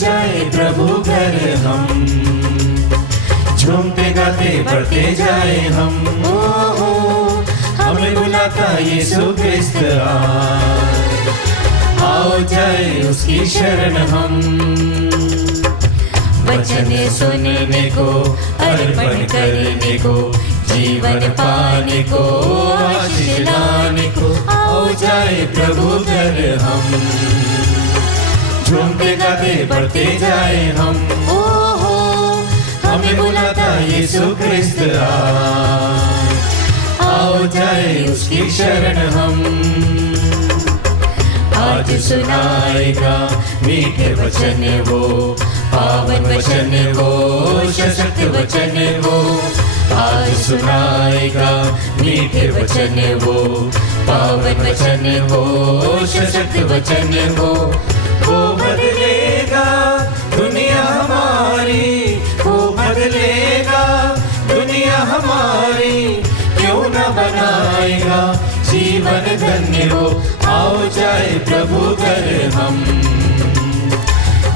जाए प्रभु घर हम, झूमते गाते बढ़ते जाए हम। हमें बुलाता यीशु क्रिस्त आओ जाए उसकी शरण हम। वचन सुनने को, अर्पण करने को, जीवन पाने को, आशीष लाने को, आओ जाए प्रभु घर हम, झूमते गाते बढ़ते जाए हम। हमें बुलाता यीशु क्रिस्त आओ जाए उसकी शरण हम। आज सुनाएगा मीठे वचन वो, पावन वचन वो, सशक्त वचन वो। आज सुनाएगा मीठे वचन वो, पावन वचन वो, सशक्त वचन वो। वो बदलेगा दुनिया हमारी, वो बदलेगा दुनिया हमारी, क्यों न बनाएगा जीवन धन्य हो। आओ जाए प्रभु घर हम,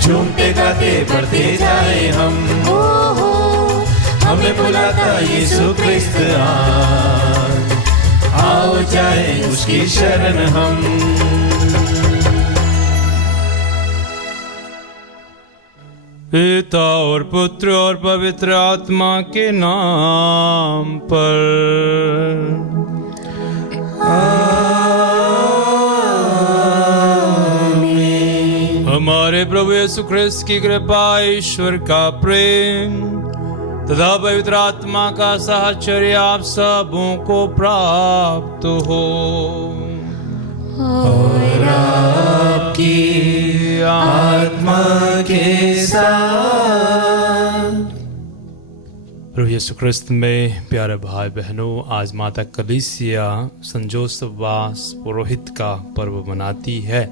झूमते गाते बढ़ते जाए हम। हमें बुलाता यीशु क्रिस्त आओ जाए उसकी शरण हम। पिता और पुत्र और पवित्र आत्मा के नाम पर आमीन। हमारे प्रभु यीशु ख्रिस्त की कृपा, ईश्वर का प्रेम तथा पवित्र आत्मा का साहचर्य आप सबों को प्राप्त हो और आपकी आत्मा के साथ। प्रभु यीशु ख्रिस्त में प्यारे भाई बहनों, आज माता कलीसिया संत जोसेफ वास पुरोहित का पर्व मनाती है।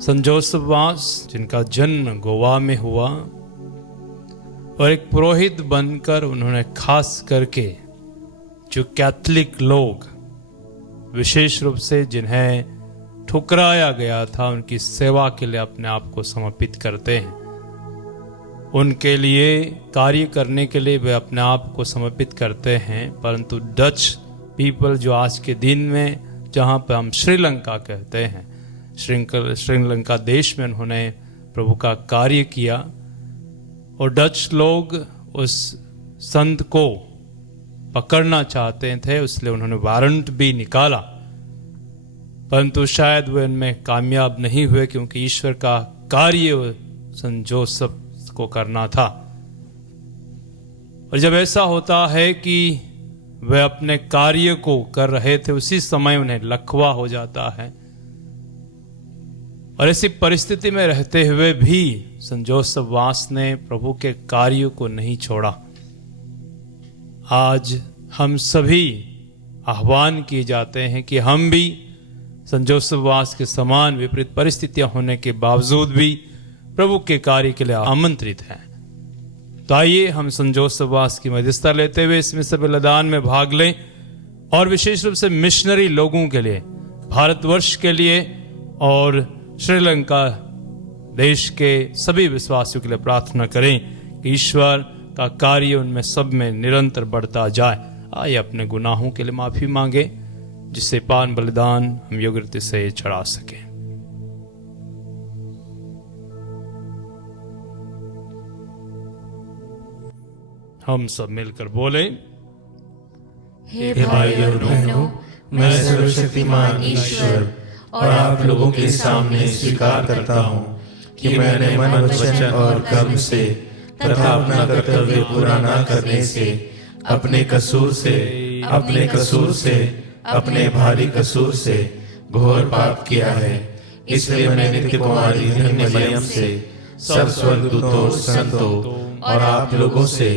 संत जोसेफ वास जिनका जन्म गोवा में हुआ और एक पुरोहित बनकर उन्होंने खास करके जो कैथलिक लोग विशेष रूप से जिन्हें ठुकराया गया था उनकी सेवा के लिए अपने आप को समर्पित करते हैं, उनके लिए कार्य करने के लिए वे अपने आप को समर्पित करते हैं। परंतु डच पीपल जो आज के दिन में, जहाँ पर हम श्रीलंका कहते हैं, श्रीलंका देश में उन्होंने प्रभु का कार्य किया और डच लोग उस संत को पकड़ना चाहते थे, इसलिए उन्होंने वारंट भी निकाला, परंतु शायद वे उनमें कामयाब नहीं हुए क्योंकि ईश्वर का कार्य संत जोसेफ को करना था। और जब ऐसा होता है कि वे अपने कार्य को कर रहे थे, उसी समय उन्हें लकवा हो जाता है और ऐसी परिस्थिति में रहते हुए भी संत जोसेफ वास ने प्रभु के कार्यों को नहीं छोड़ा। आज हम सभी आह्वान किए जाते हैं कि हम भी संत जोसेफ वास के समान विपरीत परिस्थितियां होने के बावजूद भी प्रभु के कार्य के लिए आमंत्रित हैं। तो आइए हम संत जोसेफ वास की मध्यस्थता लेते हुए इस मिस्र बलिदान में भाग लें और विशेष रूप से मिशनरी लोगों के लिए, भारतवर्ष के लिए और श्रीलंका देश के सभी विश्वासियों के लिए प्रार्थना करें कि ईश्वर का कार्य उनमें सब में निरंतर बढ़ता जाए। आइए अपने गुनाहों के लिए माफी मांगे जिससे पान बलिदान हम योग्य रीति से चढ़ा सकें। हम सब मिलकर बोले, हे भाई और बहनों, मैं सर्वशक्तिमान ईश्वर और आप लोगों के सामने स्वीकार करता हूँ कि मैंने मन, वचन और कर्म से तथा अपना कर्तव्य पूरा न करने से, अपने कसूर से, अपने भारी कसूर से घोर पाप किया है। इसलिए मैं नित्य कुमारी धन्य मरियम से, सब स्वर्गदूतों, संतों और आप लोगों से,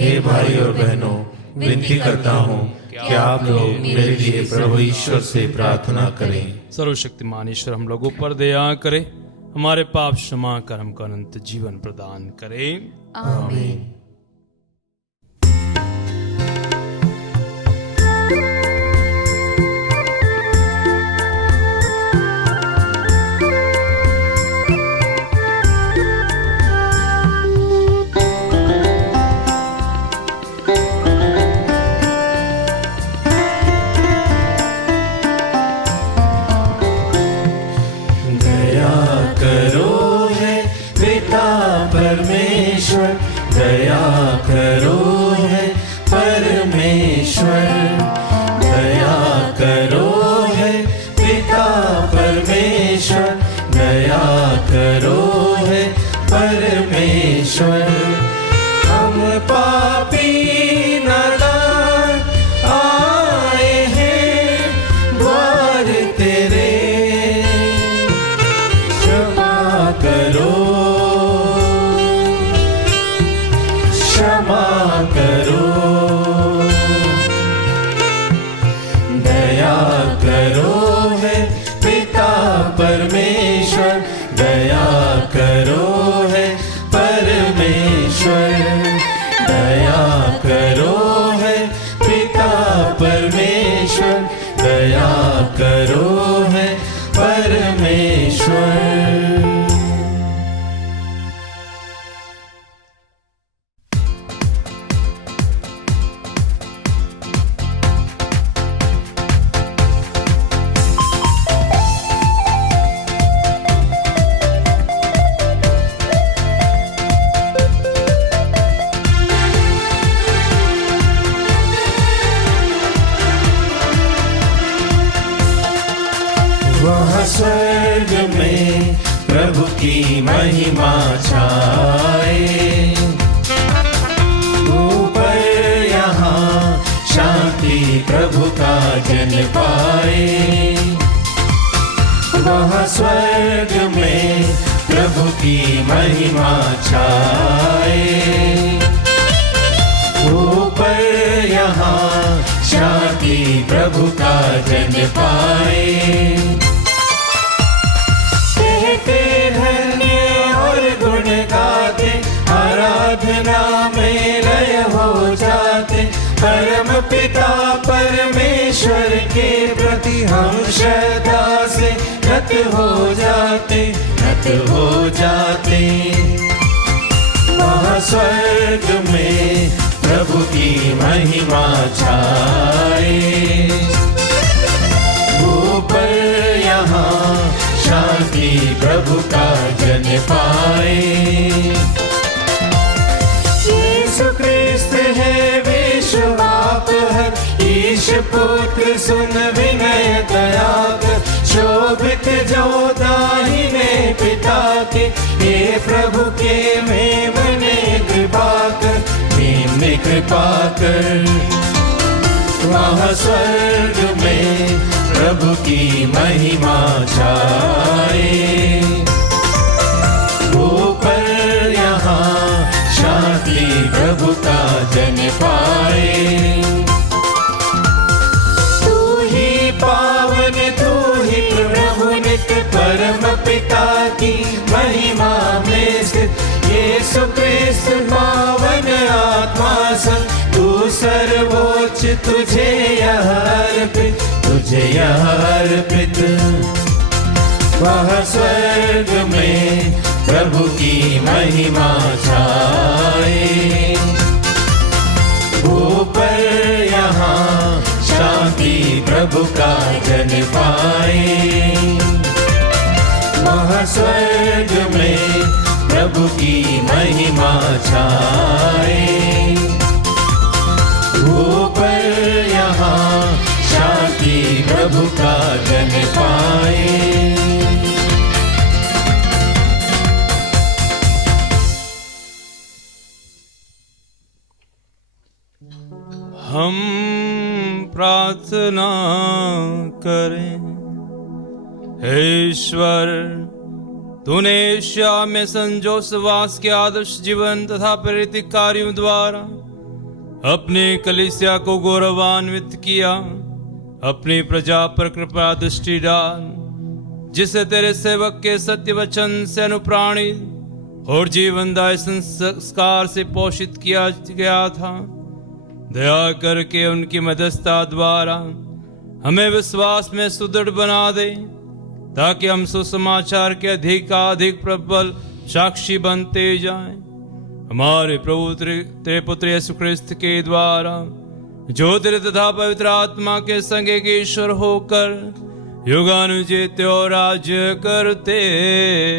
हे भाई और बहनों, विनती करता हूँ कि आप लोग मेरे लिए प्रभु ईश्वर से प्रार्थना करें। सर्वशक्तिमान ईश्वर हम लोगों पर दया करे, हमारे पाप क्षमा कर हमको अनंत जीवन प्रदान करे। आमीन। परमेश्वर, दया करो है पिता परमेश्वर, दया करो है परमेश्वर। हम पापी नादान आए हैं द्वार तेरे, क्षमा करो, क्षमा करो, दया करो है पिता परमेश्वर, दया करो है परमेश्वर, दया करो है पिता परमेश्वर, दया करो है परमेश्वर। वहाँ स्वर्ग में प्रभु की महिमा छाए, ऊपर यहाँ शांति प्रभु का जन पाए। वहाँ स्वर्ग में प्रभु की महिमा छाए, ऊपर यहाँ शांति प्रभु का जन पाए। और गुण गाते आराधना में लय हो जाते, परम पिता परमेश्वर के प्रति हम श्रद्धा से रत हो जाते, रत हो जाते। वहाँ स्वर्ग में प्रभु की महिमा छाए, ऊपर यहाँ शांति प्रभु का जन पाए। यीशु क्रिस्त है विश्व पाप हर, ईश पुत्र सुन विनय दया कर, शोभित जो दाहिने पिता के, हे प्रभु के मेमने कृपा कर, मेमने कृपा कर। वहाँ स्वर्ग में प्रभु की महिमा छाए, ऊपर यहाँ शांति प्रभु का जन पाए। तू ही पावन, तू ही प्रभु नित्य, परम पिता की महिमा में स्थित, यीशु क्रिस्त पावन आत्मा संग, तू सर्वोच्च, तुझे यह अर्पित, तुझे यह अर्पित। वह स्वर्ग में प्रभु की महिमा छाए, ऊपर यहाँ शांति प्रभु का जन पाए। वह स्वर्ग में प्रभु की महिमा छाए, ऊपर यहाँ शांति प्रभु का जन पाए। हम प्रार्थना करें। हे ईश्वर, तूने एशिया में संत जोसवास के आदर्श जीवन तथा प्रेरित कार्यों द्वारा अपने कलीसिया को गौरवान्वित किया। अपनी प्रजा पर कृपा दृष्टि डाल, जिसे तेरे सेवक के सत्य वचन से अनुप्राणित और जीवनदायी संस्कार से पोषित किया गया था। दया करके उनकी मध्यस्थता द्वारा हमें विश्वास में सुदृढ़ बना दे, ताकि हम सुसमाचार के अधिक प्रबल साक्षी बनते जाएं। हमारे प्रभु तेरे पुत्र यीशु क्रिस्त के द्वारा, जो तेरे तथा पवित्र आत्मा के संग एक ईश्वर होकर युगानुजीत और राज्य करते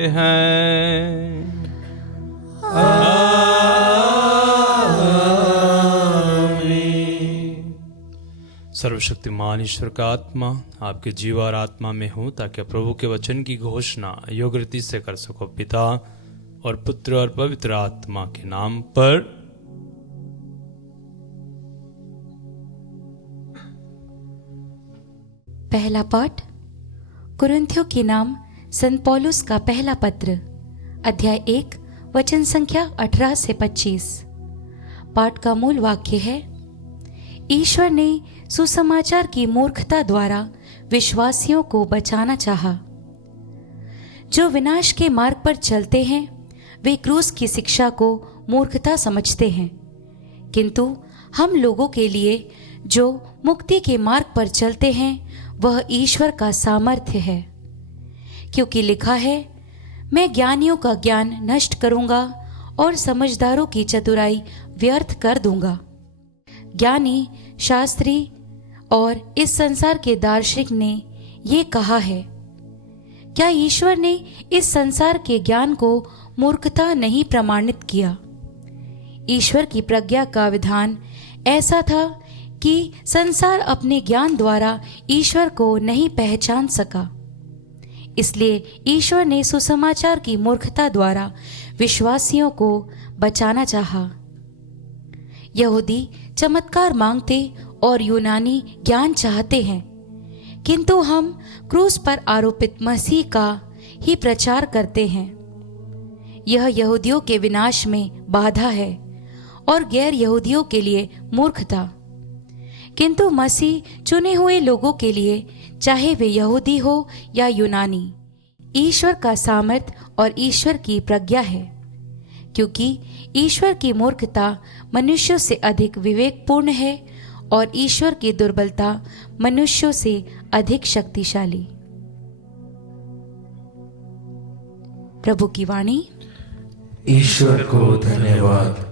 हैं। आमीन। सर्वशक्तिमान ईश्वर का आत्मा आपके जीव और आत्मा में हो, ताकि आप प्रभु के वचन की घोषणा योग्य रीति से कर सको। पिता और पुत्र और पवित्र आत्मा के नाम पर। पहला पाठ कुरिन्थियों के नाम संत पौलुस का पहला पत्र, अध्याय 1 वचन संख्या 18 से 25। पाठ का मूल वाक्य है, ईश्वर ने सुसमाचार की मूर्खता द्वारा विश्वासियों को बचाना चाहा। जो विनाश के मार्ग पर चलते हैं वे क्रूस की शिक्षा को मूर्खता समझते हैं, किंतु हम लोगों के लिए जो मुक्ति के मार्ग पर चलते हैं वह ईश्वर का सामर्थ्य है। क्योंकि लिखा है, मैं ज्ञानियों का ज्ञान नष्ट करूंगा और समझदारों की चतुराई व्यर्थ कर दूंगा। ज्ञानी, शास्त्री और इस संसार के दार्शनिक ने ये कहा है, क्या ईश्वर ने इस संसार के ज्ञान को मूर्खता नहीं प्रमाणित किया? ईश्वर की प्रज्ञा का विधान ऐसा था कि संसार अपने ज्ञान द्वारा ईश्वर को नहीं पहचान सका। इसलिए ईश्वर ने सुसमाचार की मूर्खता द्वारा विश्वासियों को बचाना चाहा। यहूदी चमत्कार मांगते और यूनानी ज्ञान चाहते हैं, किंतु हम क्रूस पर आरोपित मसीह का ही प्रचार करते हैं। यह यहूदियों के विनाश में बाधा है और गैर यहूदियों के लिए मूर्खता, किंतु मसीह चुने हुए लोगों के लिए, चाहे वे यहूदी हो या यूनानी, ईश्वर का सामर्थ और ईश्वर की प्रज्ञा है। क्योंकि ईश्वर की मूर्खता मनुष्यों से अधिक विवेकपूर्ण है और ईश्वर की दुर्बलता मनुष्यों से अधिक शक्तिशाली। प्रभु की वाणी। ईश्वर को धन्यवाद।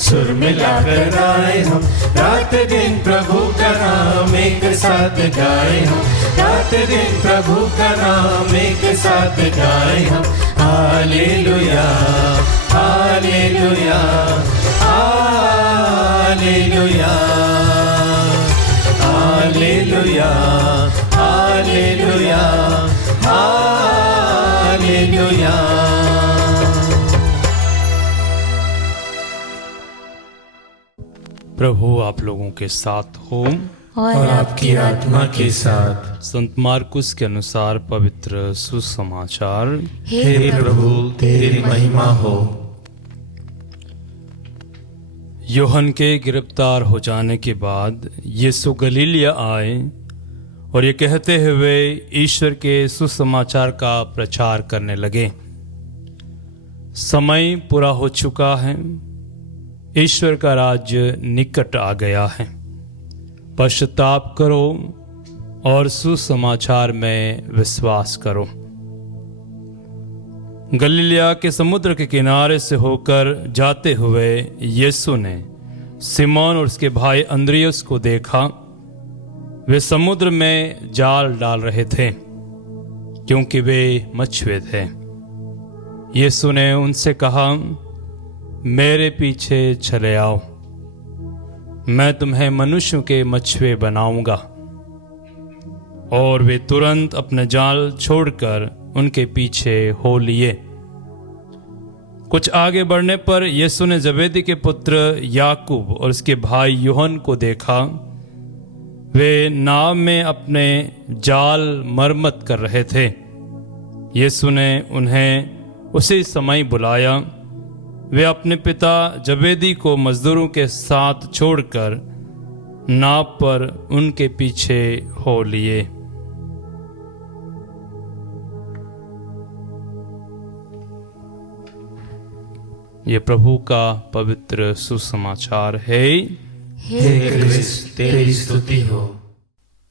सुर मिलाकर आए हम, रात दिन प्रभु का नाम एक साथ गाए हम, रात दिन प्रभु का नाम एक साथ गाए हम। Hallelujah hallelujah hallelujah hallelujah hallelujah hallelujah. प्रभु आप लोगों के साथ हो और आपकी आत्मा के साथ। संत मार्कुस के अनुसार पवित्र सुसमाचार। हे प्रभु तेरी महिमा हो। यूहन्ना के गिरफ्तार हो जाने के बाद यीशु गलीलिया आए और ये कहते हुए ईश्वर के सुसमाचार का प्रचार करने लगे, समय पूरा हो चुका है, ईश्वर का राज्य निकट आ गया है, पश्चाताप करो और सुसमाचार में विश्वास करो। गलीलिया के समुद्र के किनारे से होकर जाते हुए यीशु ने सिमोन और उसके भाई अंद्रियास को देखा। वे समुद्र में जाल डाल रहे थे क्योंकि वे मछुए थे। यीशु ने उनसे कहा, मेरे पीछे चले आओ, मैं तुम्हें मनुष्यों के मछुए बनाऊंगा। और वे तुरंत अपने जाल छोड़कर उनके पीछे हो लिए। कुछ आगे बढ़ने पर यीशु ने जबेदी के पुत्र याकूब और उसके भाई यूहन्ना को देखा। वे नाव में अपने जाल मरम्मत कर रहे थे। यीशु ने उन्हें उसी समय बुलाया। वे अपने पिता जबेदी को मजदूरों के साथ छोड़कर नाव पर उनके पीछे हो लिए। ये प्रभु का पवित्र सुसमाचार है। हे क्रिस्त तेरी स्तुति हो।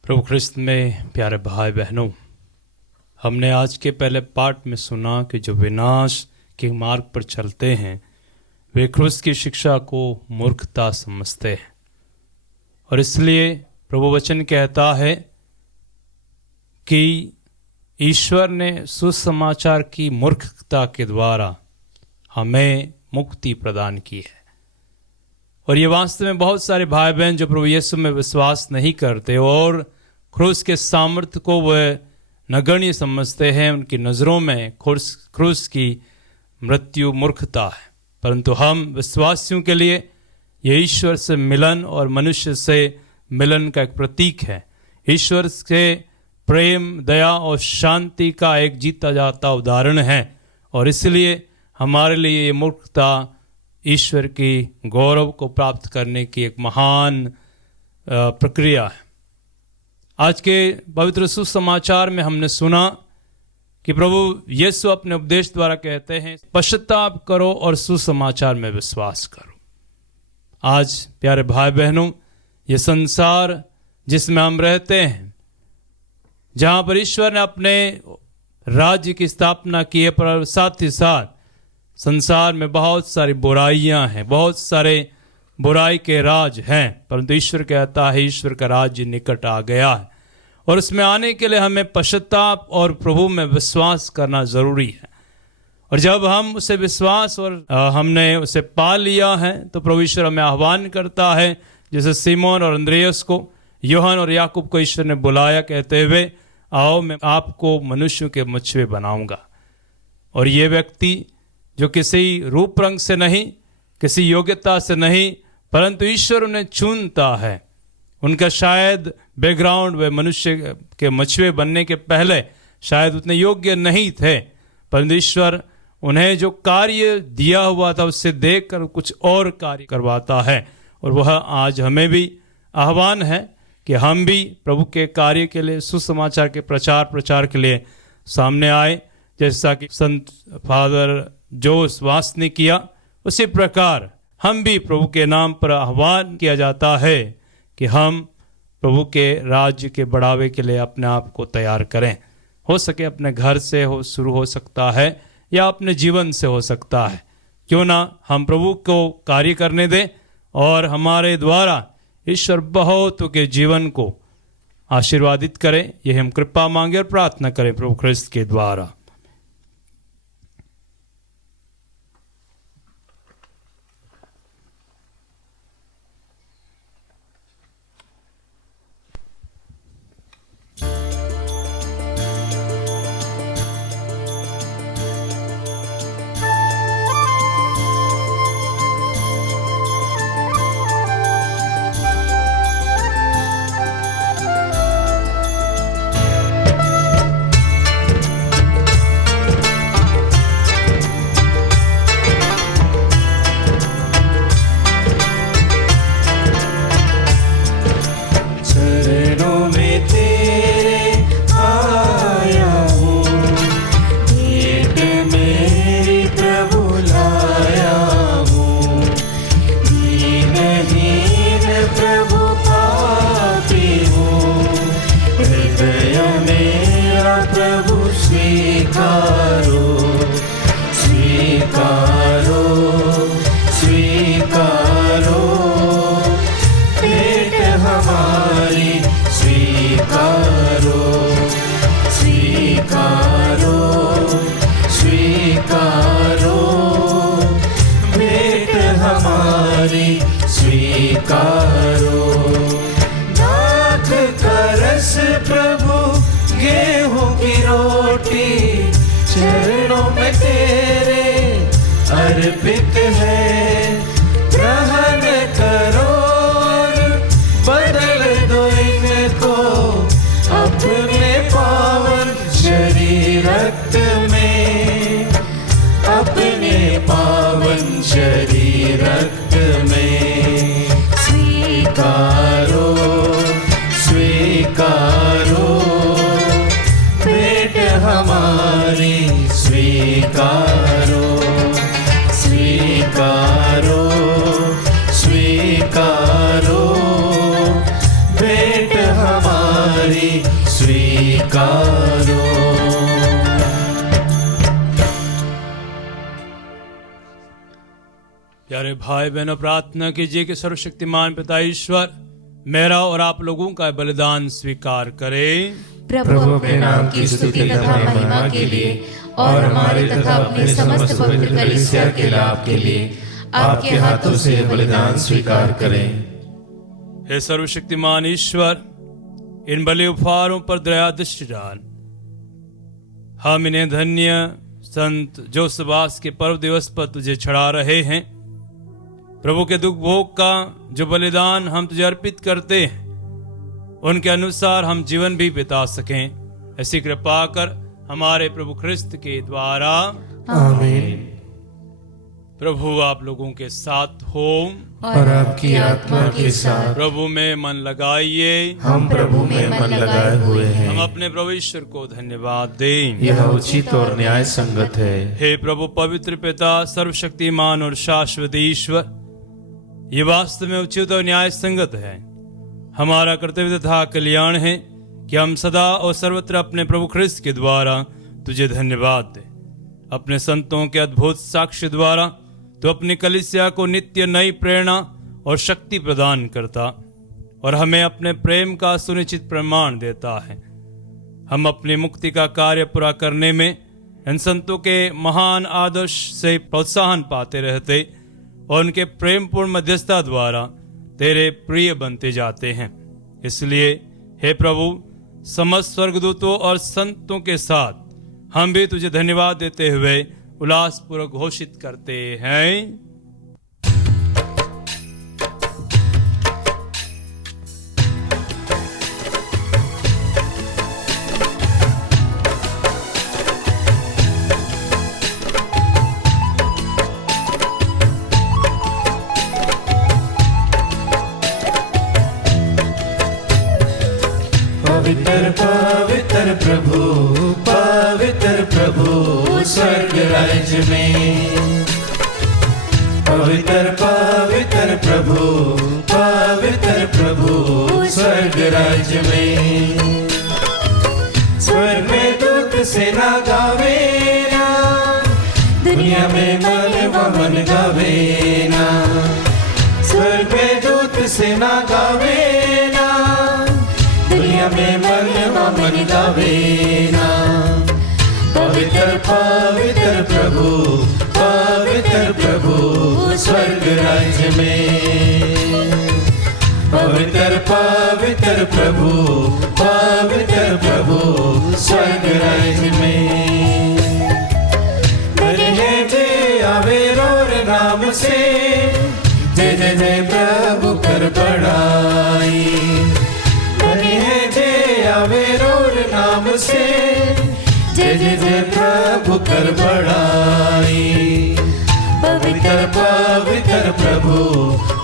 प्रभु ख्रिस्त में प्यारे भाई बहनों, हमने आज के पहले पाठ में सुना कि जो विनाश के मार्ग पर चलते हैं वे क्रूस की शिक्षा को मूर्खता समझते हैं, और इसलिए प्रभु वचन कहता है कि ईश्वर ने सुसमाचार की मूर्खता के द्वारा हमें मुक्ति प्रदान की है। और ये वास्तव में बहुत सारे भाई बहन जो प्रभु यीशु में विश्वास नहीं करते और क्रूस के सामर्थ्य को वह नगण्य समझते हैं, उनकी नज़रों में क्रूस की मृत्यु मूर्खता है। परंतु हम विश्वासियों के लिए ये ईश्वर से मिलन और मनुष्य से मिलन का एक प्रतीक है। ईश्वर से प्रेम, दया और शांति का एक जीता जाता उदाहरण है, और इसलिए हमारे लिए ये मूर्खता ईश्वर की गौरव को प्राप्त करने की एक महान प्रक्रिया है। आज के पवित्र सुसमाचार में हमने सुना कि प्रभु यीशु अपने उपदेश द्वारा कहते हैं, पश्चाताप करो और सुसमाचार में विश्वास करो। आज प्यारे भाई बहनों, ये संसार जिसमें हम रहते हैं, जहाँ पर ईश्वर ने अपने राज्य की स्थापना की है, पर साथ ही साथ संसार में बहुत सारी बुराइयां हैं, बहुत सारे बुराई के राज हैं, परंतु ईश्वर कहता है ईश्वर का राज्य निकट आ गया है, और उसमें आने के लिए हमें पश्चाताप और प्रभु में विश्वास करना जरूरी है। और जब हम उसे विश्वास और हमने उसे पा लिया है तो प्रभु ईश्वर हमें आह्वान करता है, जैसे सिमोन और अंद्रियास को, यूहन्ना और याकूब को ईश्वर ने बुलाया कहते हुए, आओ मैं आपको मनुष्यों के मछुए बनाऊंगा। और ये व्यक्ति जो किसी रूप रंग से नहीं, किसी योग्यता से नहीं, परंतु ईश्वर उन्हें चुनता है। उनका शायद बैकग्राउंड, वे मनुष्य के मछुए बनने के पहले शायद उतने योग्य नहीं थे, परंतु ईश्वर उन्हें जो कार्य दिया हुआ था उससे देखकर कुछ और कार्य करवाता है। और वह आज हमें भी आह्वान है कि हम भी प्रभु के कार्य के लिए, सुसमाचार के प्रचार के लिए सामने आए। जैसा कि संत फादर जोस वास ने किया, उसी प्रकार हम भी प्रभु के नाम पर आह्वान किया जाता है कि हम प्रभु के राज्य के बढ़ावे के लिए अपने आप को तैयार करें। हो सके अपने घर से शुरू हो सकता है या अपने जीवन से हो सकता है। क्यों ना हम प्रभु को कार्य करने दें और हमारे द्वारा ईश्वर बहुतों के जीवन को आशीर्वादित करें। यह हम कृपा मांगे और प्रार्थना करें प्रभु ख्रिस्त के द्वारा। स्वीकारो। दाख का रस प्रभु गेहूं की रोटी चरणों में तेरे अर्पित है। ग्रहण करो बदल दो इनको अपने पावन शरीर रक्त में, अपने पावन शरीर रक्त में। स्वीकारो स्वीकारो भेंट हमारी स्वीकारो। स्वीकारो स्वीकारो भेंट हमारी स्वीकारो। प्यारे भाई बहनों, प्रार्थना कीजिए कि सर्वशक्तिमान पिता ईश्वर मेरा और आप लोगों का बलिदान स्वीकार करे। प्रभु अपने नाम की स्तुति तथा महिमा के लिए और हमारे तथा अपने समस्त पवित्र कलीसिया के लाभ के लिए आपके हाथों से बलिदान स्वीकार करें। हे सर्वशक्तिमान ईश्वर, इन बलि उपहारों पर दया दृष्टि डाल। हम इन्हें धन्य संत जोसवास के पर्व दिवस पर तुझे चढ़ा रहे हैं। प्रभु के दुख भोग का जो बलिदान हम तुझे अर्पित करते हैं, उनके अनुसार हम जीवन भी बिता सकें। ऐसी कृपा कर हमारे प्रभु ख्रिस्त के द्वारा। आमीन। प्रभु आप लोगों के साथ हो और आपकी आत्मा के साथ। प्रभु में मन लगाइए। हम प्रभु में मन लगाए हुए हैं। हम अपने प्रभु ईश्वर को धन्यवाद दें। यह उचित और न्याय संगत है। हे प्रभु पवित्र पिता, सर्वशक्तिमान और शाश्वत ईश्वर, ये वास्तव में उचित और न्याय संगत है। हमारा कर्तव्य तथा कल्याण है कि हम सदा और सर्वत्र अपने प्रभु ख्रिस्त के द्वारा तुझे धन्यवाद दें। अपने संतों के अद्भुत साक्ष्य द्वारा तो अपनी कलीसिया को नित्य नई प्रेरणा और शक्ति प्रदान करता और हमें अपने प्रेम का सुनिश्चित प्रमाण देता है। हम अपनी मुक्ति का कार्य पूरा करने में इन संतों के महान आदर्श से प्रोत्साहन पाते रहते और उनके प्रेमपूर्ण मध्यस्थता द्वारा तेरे प्रिय बनते जाते हैं। इसलिए हे प्रभु, समस्त स्वर्गदूतों और संतों के साथ हम भी तुझे धन्यवाद देते हुए उल्लासपूर्वक घोषित करते हैं। पवित्र पवित्र प्रभु, पवित्र प्रभु स्वर्ग राज्य में। पवित्र पवित्र प्रभु, पवित्र प्रभु स्वर्ग राज्य में। स्वर्ग में दूत सेना गावे ना, दुनिया में मन वमन गावे ना। स्वर्ग में दूत सेना गावे ना, दुनिया में मन वमन गावे ना। पवित्र पवित्र प्रभु, पवित्र प्रभु स्वर्ग राज्य में। पवित्र पवित्र प्रभु, पवित्र प्रभु स्वर्ग राज्य में। बने जे आवे रोर नाम से, जय जय जय प्रभु कर बड़ाई। आवे रोर नाम से, जय जय जय प्रभु कर बड़ाई। पवित्र पवित्र प्रभु,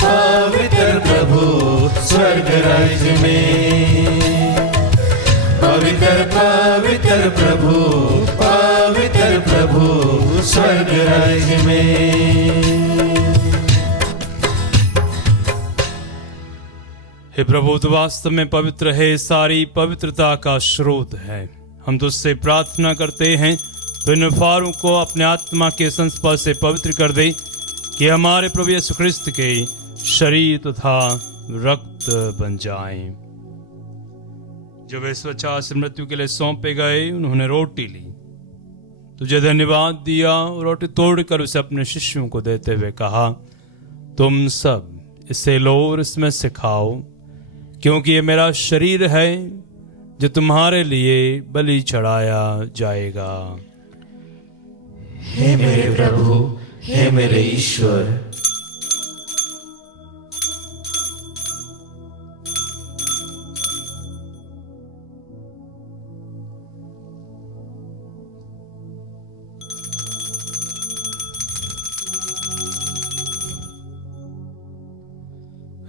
पवित्र प्रभु स्वर्ग राज्य में। पवित्र पवित्र प्रभु, पवित्र प्रभु स्वर्ग राज्य में। हे प्रभु, तो वास्तव में पवित्र है, सारी पवित्रता का स्रोत है। हम तुझसे प्रार्थना करते हैं तो इन उपहारों को अपने आत्मा के संस्पर्श से पवित्र कर दे कि हमारे प्रभु यीशु ख्रिस्त के शरीर तथा रक्त बन जाएं। जब वे स्वच्छा से मृत्यु के लिए सौंपे गए, उन्होंने रोटी ली, तुझे धन्यवाद दिया और रोटी तोड़कर उसे अपने शिष्यों को देते हुए कहा, तुम सब इसे लो और इसमें से खाओ, क्योंकि ये मेरा शरीर है जो तुम्हारे लिए बलि चढ़ाया जाएगा। हे मेरे प्रभु, हे मेरे ईश्वर।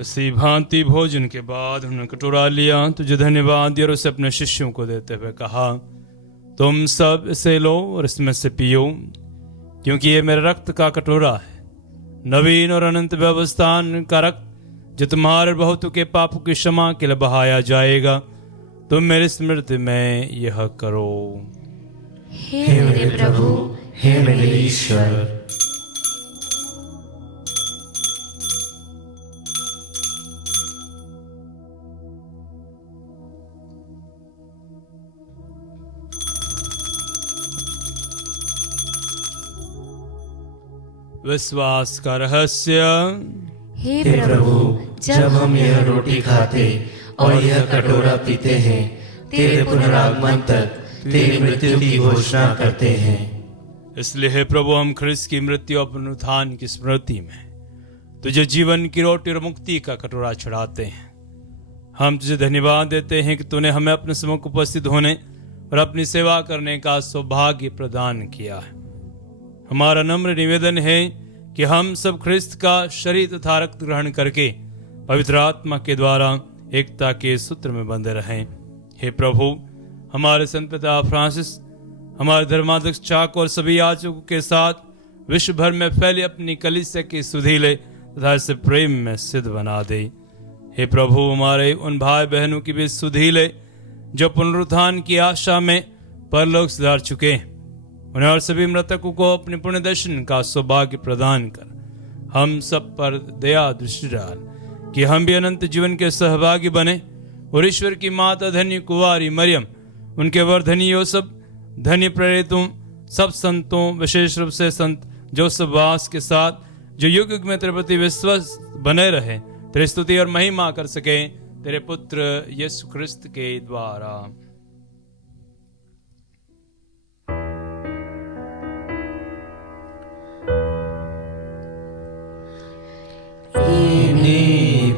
इसी भांति भोजन के बाद उन्होंने कटोरा लिया, तुझे धन्यवाद दिया और उसे अपने शिष्यों को देते हुए कहा, तुम सब इसे लो और इसमें से पियो, क्योंकि ये मेरे रक्त का कटोरा है, नवीन और अनंत व्यवस्थान का रक्त, जो तुम्हारे बहुतों के पापों की क्षमा के लिए बहाया जाएगा। तुम मेरी स्मृति में यह करो। हे मेरे प्रभु, हे मेरे ईश्वर। विश्वास का रहस्य। हे हे प्रभु, जब हम यह रोटी खाते और यह कटोरा पीते हैं, तेरे पुनरागमन तक तेरी मृत्यु की घोषणा करते हैं। इसलिए हे प्रभु, हम ख्रिस्त की मृत्यु और पुनरुत्थान की स्मृति में तुझे जीवन की रोटी और मुक्ति का कटोरा चढ़ाते हैं। हम तुझे धन्यवाद देते हैं कि तूने हमें अपने सम्मुख उपस्थित होने और अपनी सेवा करने का सौभाग्य प्रदान किया है। हमारा नम्र निवेदन है कि हम सब ख्रिस्त का शरीर तथा रक्त ग्रहण करके पवित्र आत्मा के द्वारा एकता के सूत्र में बंधे रहें। हे प्रभु, हमारे संत पिता फ्रांसिस, हमारे धर्माध्यक्ष चाक और सभी याजकों के साथ विश्व भर में फैले अपनी कलीसिया के सुधीले तथा इसे प्रेम में सिद्ध बना दे। हे प्रभु, हमारे उन भाई बहनों की भी सुधीले जो पुनरुत्थान की आशा में परलोक सिधार चुके हैं, उन्हें और सभी मृतकों को अपने पुण्य दर्शन का सौभाग्य प्रदान कर हम सब पर दया दृष्टि डाल कि हम भी अनंत जीवन के सहभागी बने और ईश्वर की माता धन्य कुंवारी मरियम, उनके वर्धनी योसेफ, धन्य प्रेरितों, सब संतों, विशेष रूप से संत जोसेफ वास के साथ जो युग युग में तेरे प्रति विश्वास बने रहे, तेरी स्तुति और महिमा कर सके तेरे पुत्र यीशु ख्रिस्त के द्वारा।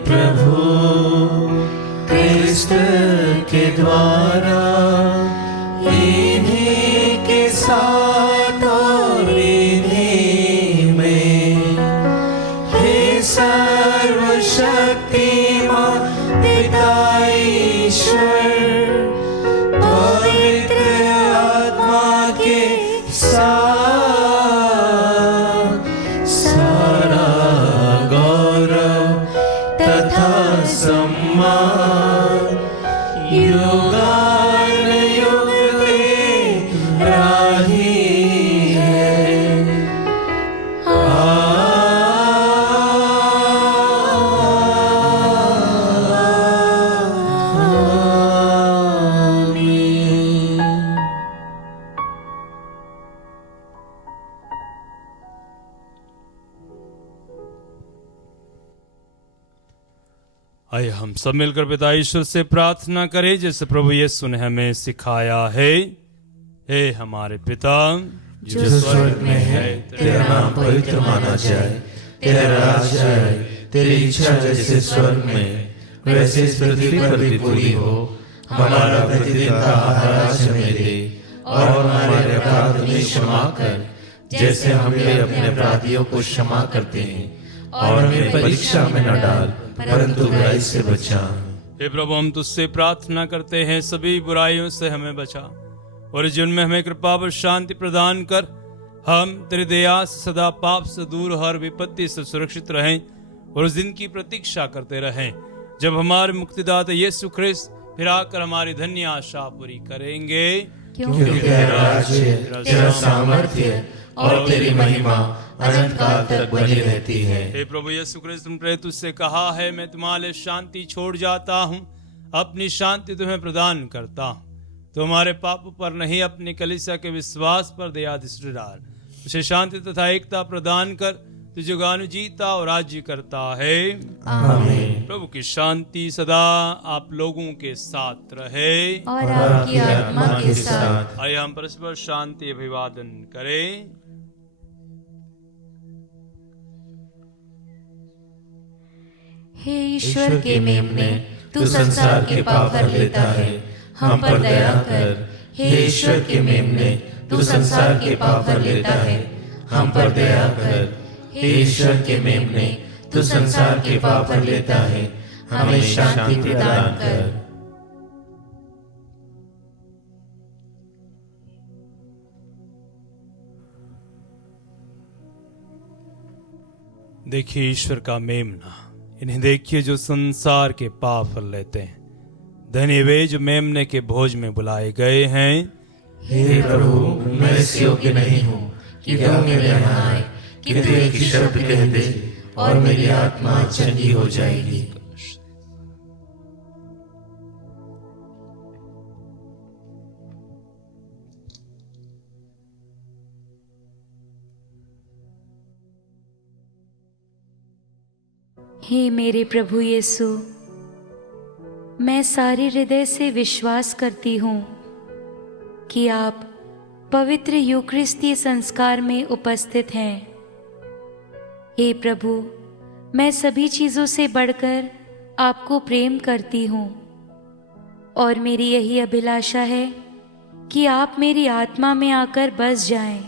प्रभु ख्रिस्त के द्वारा, इन्हीं के साथ और इन्हीं में, हे सर्वशक्तिमान पिता ईश्वर, पवित्र आत्मा के साथ सारा गौरव तथा सम्मान युगानुयुग तेरा ही है। आमीन। आइए हम सब मिलकर पिता ईश्वर से प्रार्थना करें जैसे प्रभु यीशु ने हमें सिखाया है। हे हमारे पिता जो स्वर्ग में है, तेरा नाम पवित्र माना जाए, तेरा राज्य आए, तेरी इच्छा जैसे स्वर्ग में वैसे इस पृथ्वी पर भी पूरी हो। हमारा प्रतिदिन का आहार आज हमें दे, और हमारे अपराध हमें क्षमा कर, जैसे हम भी अपने अपराधियों को क्षमा करते हैं, और हमें परीक्षा में न डाल, परंतु बुराई से बचा। हे प्रभु, हम तुझसे प्रार्थना करते हैं सभी बुराइयों से हमें बचा और जीवन में हमें कृपा और शांति प्रदान कर, हम तेरी दया से सदा पाप से दूर, हर विपत्ति से सुरक्षित रहें और उस दिन की प्रतीक्षा करते रहें जब हमारे मुक्तिदाता यीशु ख्रिस्त फिर आकर हमारी धन्य आशा पूरी करेंगे। क्योंकि तेरा राज्य, तेरा सामर्थ्य और तेरी महिमा अनंत काल तक बनी रहती है। हे प्रभु यीशु ख्रिस्त, तुमने तुझसे कहा है, मैं तुम्हारे शांति छोड़ जाता हूँ, अपनी शांति तुम्हें प्रदान करता हूँ। तो हमारे पापों पर नहीं, अपनी कलीसिया के विश्वास पर दया दृष्टि डाल, उसे शांति तथा एकता प्रदान कर, तू जुगानु जीता और राज्य करता है। आमीन। प्रभु की शांति सदा आप लोगों के साथ रहे और आपकी आत्मा के साथ। आइए हम परस्पर शांति अभिवादन करें। हे ईश्वर के मेमने, तू संसार के पाप हर लेता है, हम पर दया कर। हे ईश्वर के मेमने, तू संसार के पाप हर लेता है, हम पर दया कर। हे ईश्वर के मेमने, तू संसार के पाप हर लेता है, हमें शांति प्रदान कर। देखिए ईश्वर का मेमना, इन्हें देखिए जो संसार के पाप हर लेते हैं। धन्य वे जो मेमने के भोज में बुलाए गए हैं। हे प्रभु, मैं इस योग्य नहीं हूँ कि तुम मेरे यहाँ आए, किंतु एक ही शब्द कह दे और मेरी आत्मा चंगी हो जाएगी। हे मेरे प्रभु यीशु, मैं सारे हृदय से विश्वास करती हूँ कि आप पवित्र यूक्रिस्तीय संस्कार में उपस्थित हैं। हे प्रभु, मैं सभी चीज़ों से बढ़कर आपको प्रेम करती हूँ और मेरी यही अभिलाषा है कि आप मेरी आत्मा में आकर बस जाएं,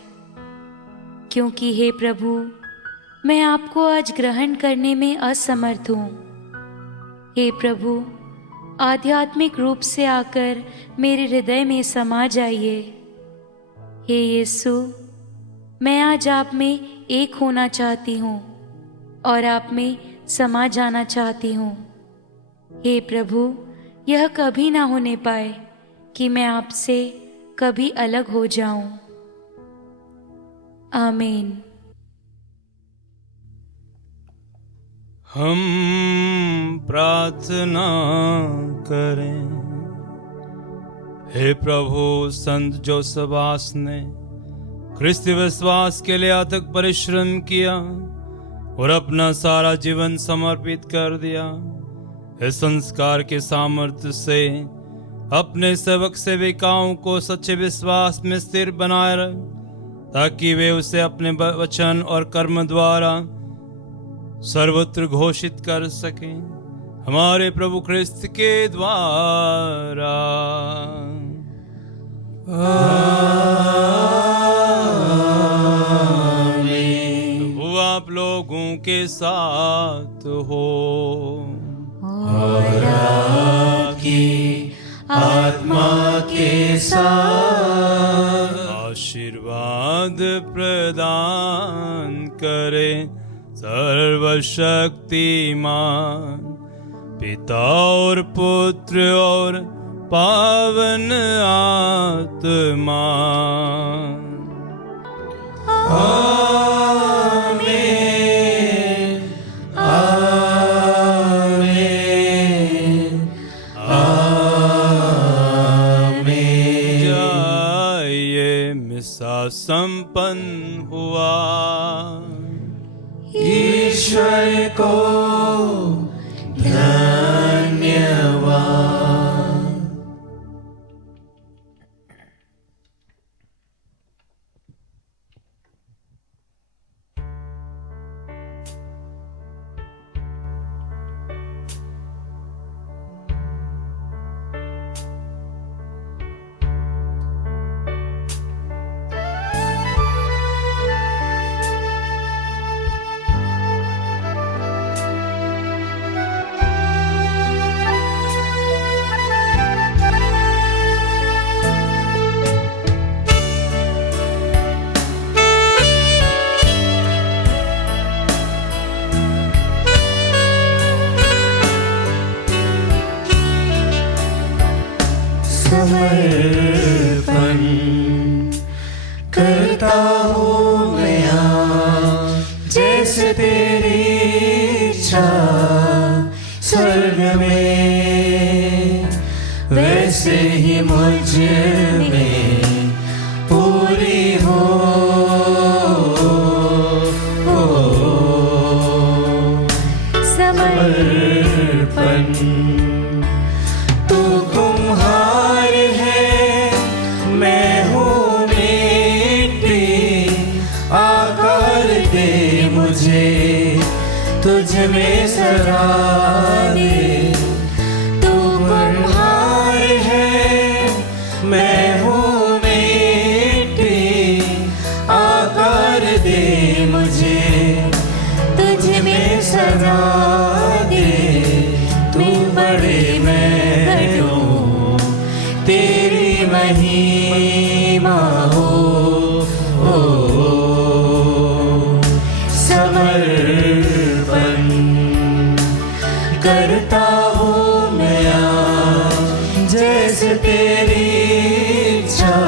क्योंकि हे प्रभु, मैं आपको आज ग्रहण करने में असमर्थ हूँ। हे प्रभु, आध्यात्मिक रूप से आकर मेरे हृदय में समा जाइए। हे यीशु, मैं आज आप में एक होना चाहती हूँ और आप में समा जाना चाहती हूँ। हे प्रभु, यह कभी ना होने पाए कि मैं आपसे कभी अलग हो जाऊं। आमीन। हम प्रार्थना करें। हे प्रभु, संत जोसेफास ने ख्रिस्ती विश्वास के लिए अथक परिश्रम किया और अपना सारा जीवन समर्पित कर दिया। इस संस्कार के सामर्थ्य से अपने सेवक सेविकाओं को सच्चे विश्वास में स्थिर बनाए रहे, ताकि वे उसे अपने वचन और कर्म द्वारा सर्वत्र घोषित कर सकें। हमारे प्रभु ख्रिस्त के द्वारा। प्रभु आप लोगों के साथ हो और आपकी आत्मा के साथ। आशीर्वाद प्रदान करे सर्वशक्तिमान पिता और पुत्र और पावन आत्मा। आमीन, आमीन, आमीन। जाइए, मिसा संपन्न हुआ। ईश्वर को धन्यवाद। समर्पण करता हूँ मैं आज, जैसे तेरी इच्छा स्वर्ग में वैसे ही मुझ में पूरी हो। तुझ में सजा दे। तू कुम्हार है, मैं हूँ मिट्टी, आकार दे मुझे, तुझ में सजा दे। तू बड़े मैं घटूं, तेरी महिमा हो। समर्पण करता हूँ मैं आज, जैसे तेरी इच्छा।